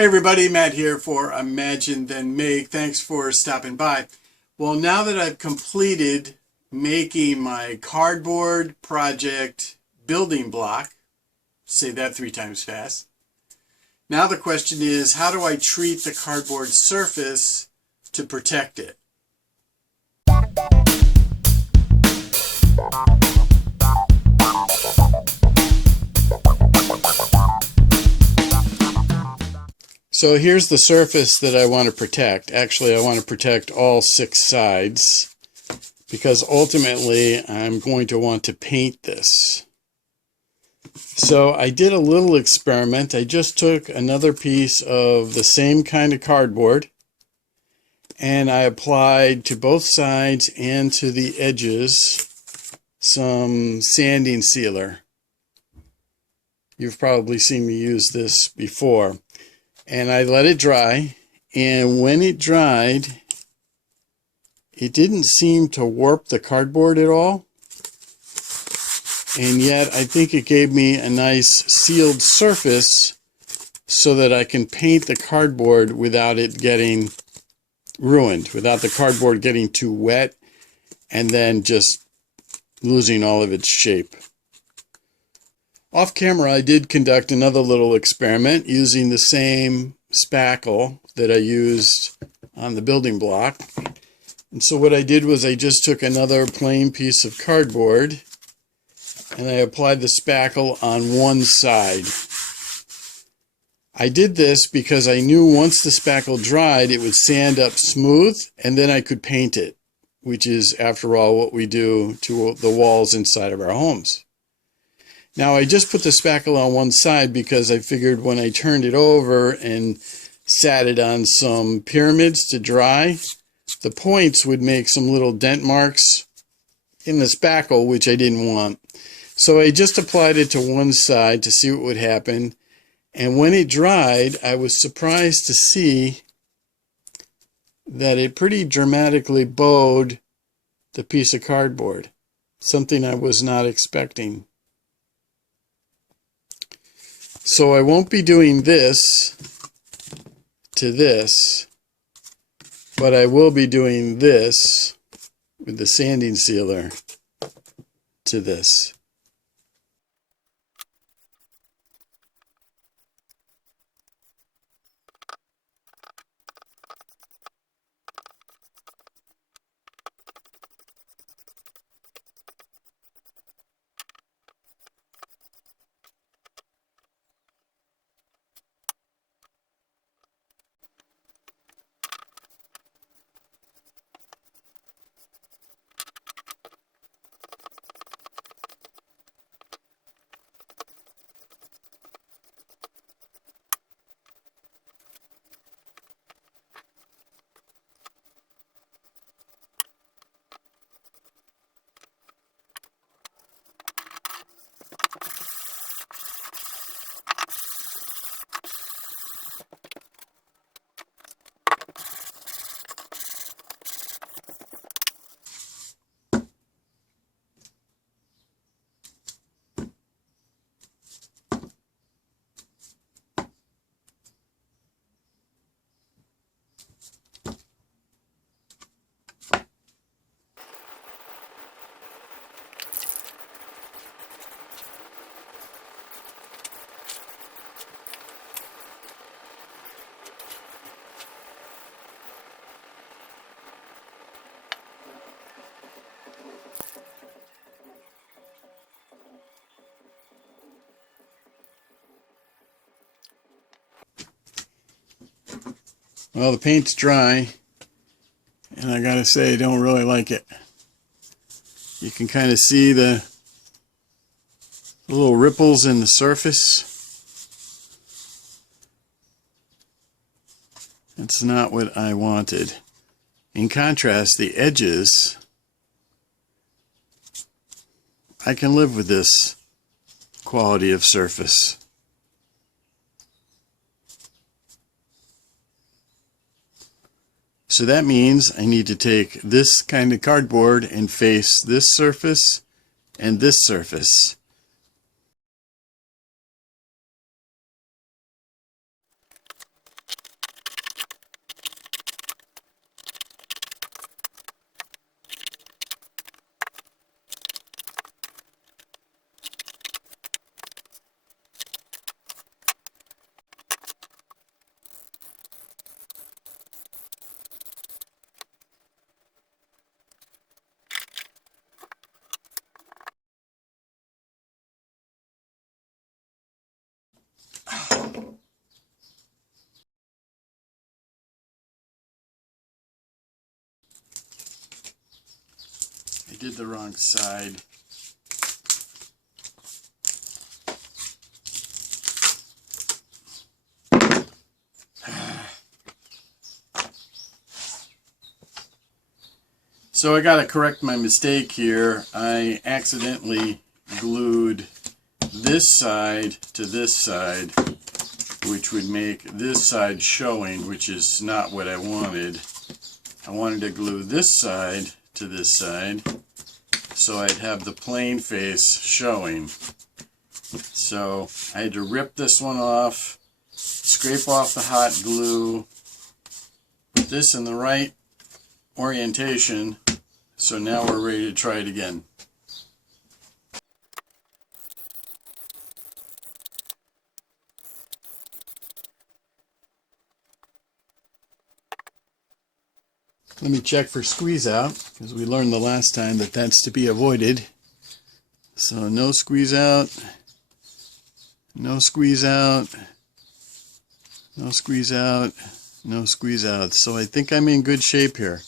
Hey everybody, Matt here for Imagine Then Make. Thanks for stopping by. Well, now that I've completed making my cardboard project building block, say that 3 times fast. Now the question is, how do I treat the cardboard surface to protect it? So here's the surface that I want to protect. Actually, I want to protect all 6 sides because ultimately I'm going to want to paint this. So I did a little experiment. I just took another piece of the same kind of cardboard and I applied to both sides and to the edges some sanding sealer. You've probably seen me use this before. And I let it dry, and when it dried, it didn't seem to warp the cardboard at all. And yet I think it gave me a nice sealed surface so that I can paint the cardboard without it getting ruined, without the cardboard getting too wet and then just losing all of its shape. Off camera, I did conduct another little experiment using the same spackle that I used on the building block. And so what I did was I just took another plain piece of cardboard and I applied the spackle on one side. I did this because I knew once the spackle dried, it would sand up smooth and then I could paint it, which is, after all, what we do to the walls inside of our homes. Now I just put the spackle on one side because I figured when I turned it over and sat it on some pyramids to dry, the points would make some little dent marks in the spackle, which I didn't want. So I just applied it to one side to see what would happen. And when it dried, I was surprised to see that it pretty dramatically bowed the piece of cardboard, something I was not expecting. So I won't be doing this to this, but I will be doing this with the sanding sealer to this. Well, the paint's dry, and I gotta say, I don't really like it. You can kind of see the little ripples in the surface. That's not what I wanted. In contrast, the edges, I can live with this quality of surface. So that means I need to take this kind of cardboard and face this surface and this surface. did the wrong side. So I got to correct my mistake here. I accidentally glued this side to this side, which would make this side showing, which is not what I wanted. I wanted to glue this side to this side so I'd have the plain face showing. So I had to rip this one off, scrape off the hot glue, put this in the right orientation. So now we're ready to try it again. Let me check for squeeze out, because we learned the last time that that's to be avoided. So no squeeze out, no squeeze out, no squeeze out, no squeeze out. So I think I'm in good shape here.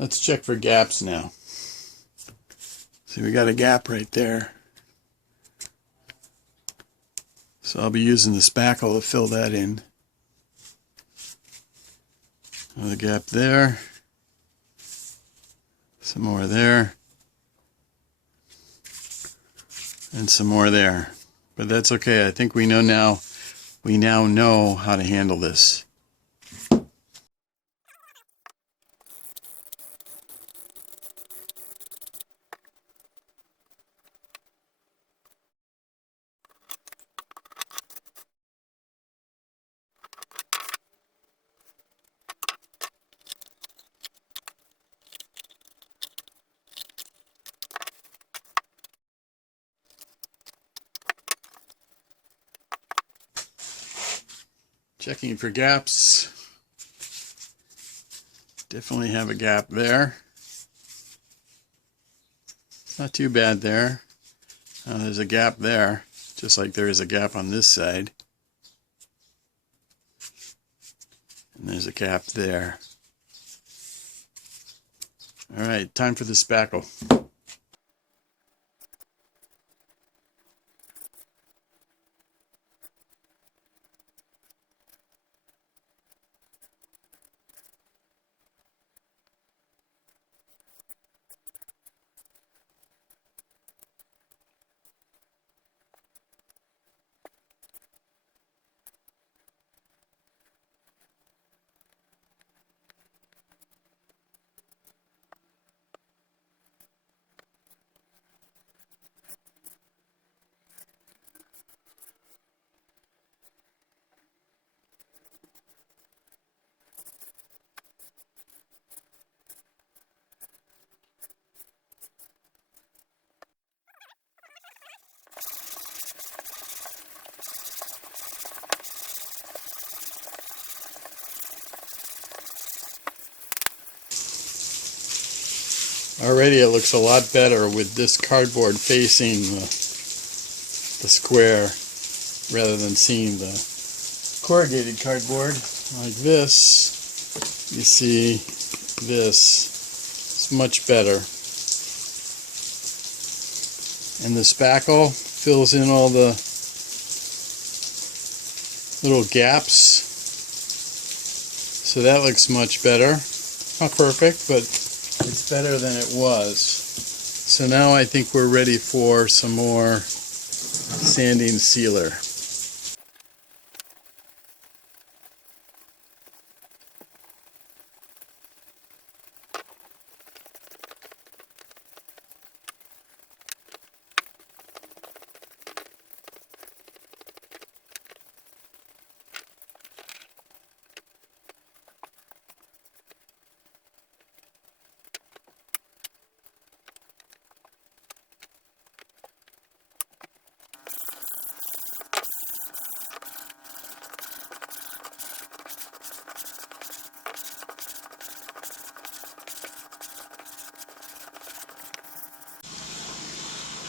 Let's check for gaps now. See, we got a gap right there. So I'll be using the spackle to fill that in. Another gap there. Some more there. And some more there. But that's okay. I think we now know how to handle this. Checking for gaps. Definitely have a gap there. Not too bad there. There's a gap there, just like there is a gap on this side. And there's a gap there. Alright, time for the spackle. Already it looks a lot better with this cardboard facing the square rather than seeing the corrugated cardboard like this. You see this, it's much better. And the spackle fills in all the little gaps. So that looks much better. Not perfect, but it's better than it was. So now I think we're ready for some more sanding sealer.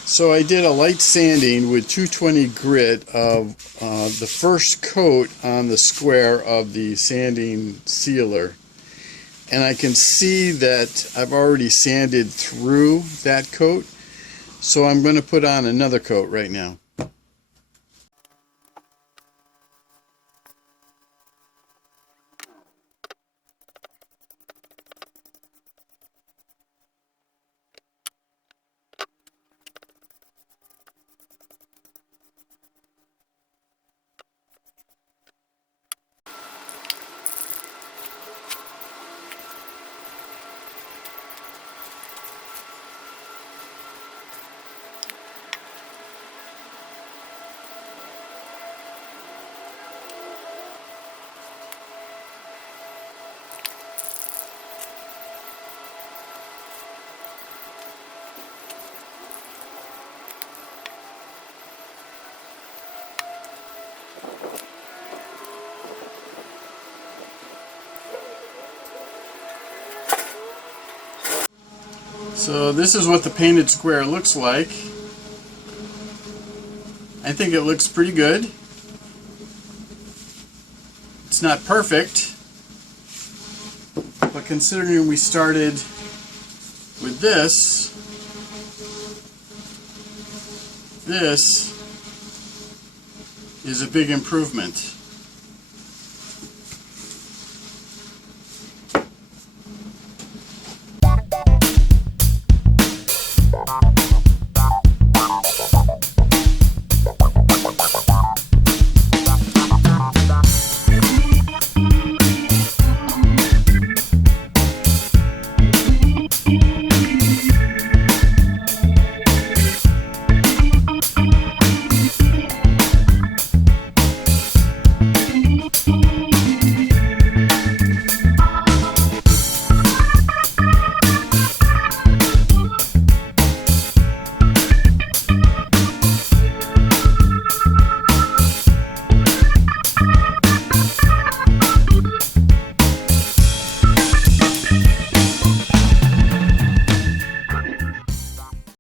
So I did a light sanding with 220 grit of the first coat on the square of the sanding sealer. And I can see that I've already sanded through that coat. So I'm going to put on another coat right now. So this is what the painted square looks like. I think it looks pretty good. It's not perfect, but considering we started with this is a big improvement.